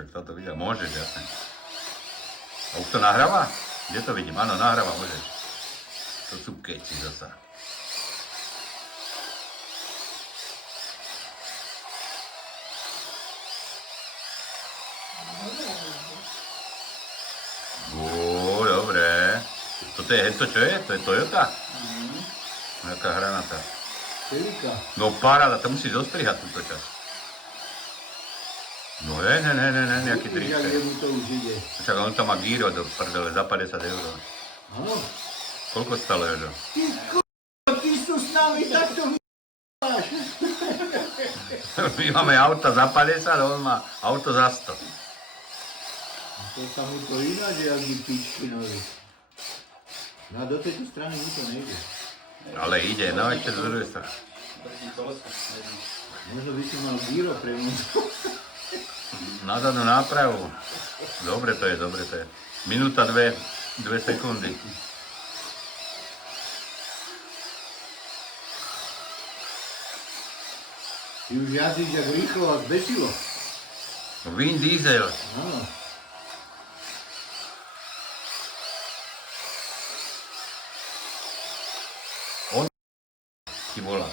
však toto videa. Môžeš, jasne. A už to nahráva? Kde to vidím? Áno, nahráva, môžeš. To sú keci zasa. Dobre. Toto je hento, čo je? To je Toyota? Nejaká hranata. Velika. No paráda, to musíš zostrihať túto časť. No ne, nejaký Jak drifter. jemu to už ide. Však on tam má gíro do prdele za 50 €. Áno. Koľko stalo, Jožo? Ty ty sú s nami takto máš. My máme auta za 50, on má auto za 100. To sa mu to ináč, jak by pičky novi. No a do tejto strany mu to nejde. Ale ide, no ešte do druhej strany. Možno by si mal gíro premontovať. Na zadnú nápravu. Dobre to je, dobre to je. Minúta, 2 sekundy. Ty už jazdíš jak rýchlo a zbesilo. Vin Diesel. Áno. Ti volá.